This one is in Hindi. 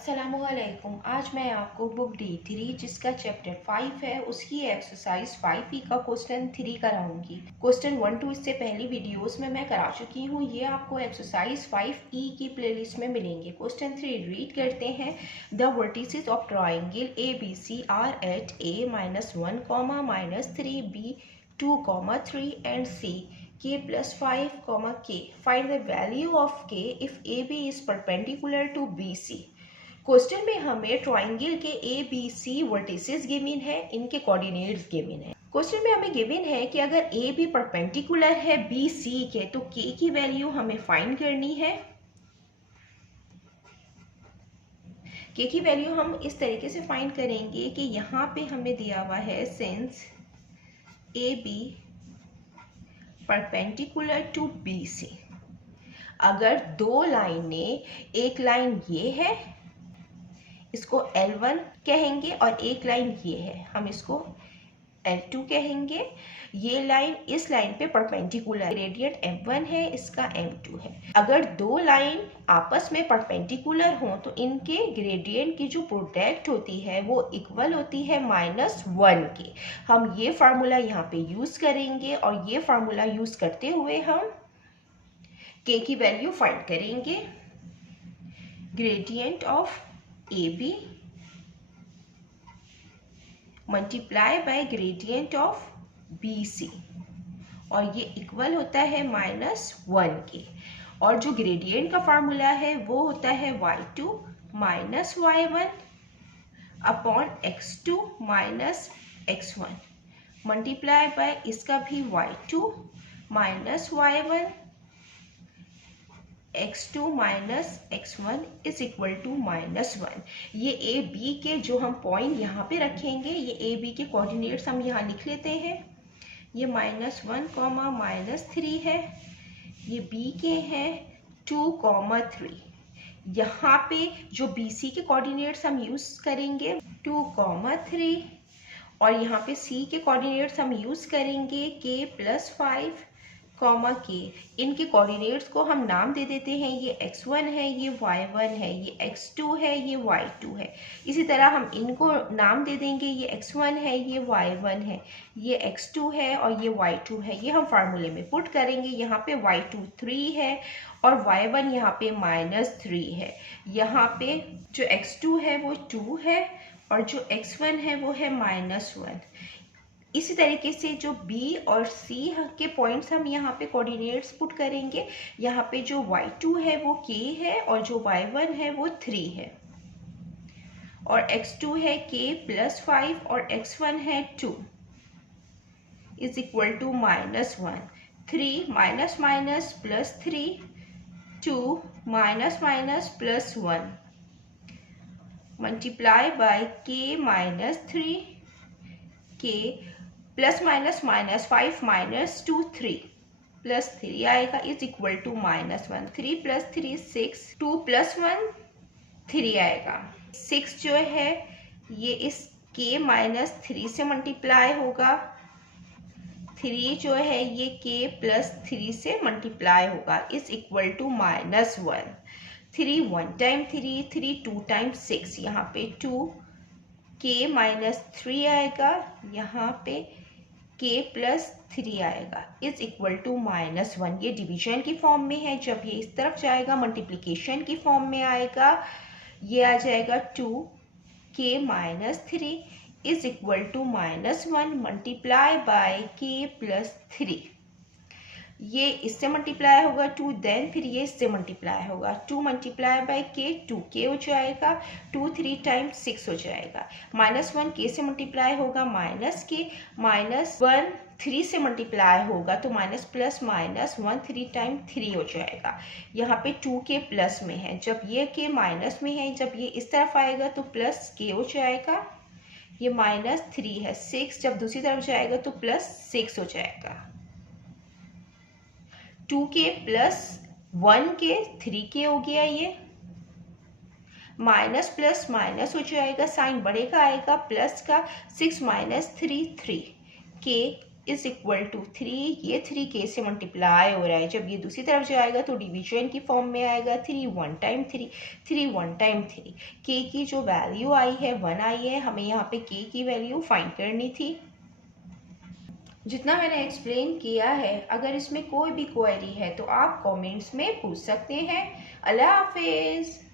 अस्सलामुअलैकुम। आज मैं आपको बुक D3 जिसका चैप्टर 5 है उसकी एक्सरसाइज 5E का क्वेश्चन 3 कराऊंगी। क्वेश्चन 1 2 इससे पहली वीडियोस में मैं करा चुकी हूँ, ये आपको एक्सरसाइज 5E की प्लेलिस्ट में मिलेंगे। क्वेश्चन 3 रीड करते हैं। The vertices of triangle ABC are at A-1, -3, B 2, 3 and C k plus 5, k. Find the value of k if AB is perpendicular to BC. Question में हमें ट्राइंगल के ABC वर्टिसेस गिवन है, इनके कोऑर्डिनेट्स गिवन है। क्वेश्चन में हमें गिवन है कि अगर AB परपेंडिकुलर है BC के तो k की वैल्यू हमें फाइंड करनी है। k की वैल्यू हम इस तरीके से फाइंड करेंगे कि यहाँ पे हमें दिया हुआ है since AB perpendicular to BC। अगर दो लाइनें, एक लाइन ये है इसको L1 कहेंगे और एक लाइन ये है हम इसको L2 कहेंगे। ये लाइन इस लाइन पे परपेंडिकुलर, ग्रेडियंट M1 है, इसका M2 है। अगर दो लाइन आपस में परपेंडिकुलर हों तो इनके ग्रेडियंट की जो प्रोडक्ट होती है वो इक्वल होती है -1 के। हम ये फार्मूला यहाँ पे यूज करेंगे और ये फार्मूला यूज करते हुए हम k की वैल्यू फाइंड करेंगे। Gradient of AB multiply by gradient of BC और ये इक्वल होता है -1 के। और जो ग्रेडियंट का फार्मूला है वो होता है y2 minus y1 upon x2 minus x1 multiply by इसका भी y2 minus y1 x2 minus x1 is equal to -1। ये ए बी के जो हम पॉइंट यहाँ पे रखेंगे, ये ए बी के कोऑर्डिनेट्स हम यहाँ लिख लेते हैं। ये -1, -3 है, ये बी के हैं 2, 3। यहाँ पे जो BC के कोऑर्डिनेट्स हम यूज करेंगे 2, 3 और यहाँ पे C के कोऑर्डिनेट्स हम यूज करेंगे k + 5, k। इनके कोऑर्डिनेट्स को हम नाम दे देते हैं, ये x1 है, ये y1 है, ये x2 है, ये y2 है। इसी तरह हम इनको नाम दे देंगे, ये x1 है, ये y1 है, ये x2 है और ये y2 है। ये हम फार्मूले में पुट करेंगे। यहाँ पे y2 3 है और y1 यहाँ पे -3 है। यहाँ पे जो x2 है वो 2 है और जो x1 है वो है -1। इसी तरीके से जो B और C के पॉइंट्स हम यहाँ पे कोऑर्डिनेट्स पुट करेंगे। यहाँ पे जो y2 है वो k है और जो y1 है वो 3 है और x2 है k + 5 और x1 है 2 is equal to -1। 3 minus plus 3, 2 minus plus 1 multiply by k -3 k plus minus -5 -2 3 plus 3 आएगा इज इक्वल टू -1। 3 + 3 6, 2 + 1 3 आएगा। 6 जो है ये इस k -3 से मल्टीप्लाई होगा। 3 जो है ये k + 3 से मल्टीप्लाई होगा is equal to -1। 3 1 time 3, 3 2 time 6, यहाँ पे 2 k -3 आएगा, यहाँ पे k + 3 आएगा इज इक्वल टू -1। ये डिवीजन की फॉर्म में है, जब ये इस तरफ जाएगा मल्टीप्लिकेशन की फॉर्म में आएगा। ये आ जाएगा 2 k -3 is equal to -1 multiply by k + 3। ये इससे मल्टीप्लाई होगा 2, देन फिर ये इससे मल्टीप्लाई होगा 2 मल्टीप्लाई बाय k 2k हो जाएगा, 2 3 टाइम 6 हो जाएगा। -1 k से मल्टीप्लाई होगा -k, -1 3 से मल्टीप्लाई होगा तो माइनस प्लस -1 3 टाइम 3 हो जाएगा। यहाँ पे 2k प्लस में है, जब ये k माइनस में है, जब ये इस तरफ आएगा तो प्लस k हो जाएगा। ये -3 है, 6 जब दूसरी तरफ जाएगा तो +6 हो जाएगा। 2k + 1k 3k हो गया। ये माइनस प्लस माइनस हो जाएगा, साइन बढ़ेगा आएगा प्लस का। 6 - 3 3 k इज इक्वल टू 3, ये 3 के से मल्टीप्लाई हो रहा है, जब ये दूसरी तरफ जाएगा तो डिवीजन की फॉर्म में आएगा, 3 1 टाइम 3, 3 1 टाइम 3। के की जो वैल्यू आई है 1 आई है, हमें यहाँ पे के की वैल्यू फाइंड करनी थी। जितना मैंने एक्सप्लेन किया है, अगर इसमें कोई भी क्वेरी है तो आप कमेंट्स में पूछ सकते हैं। अल्लाह हाफिज़।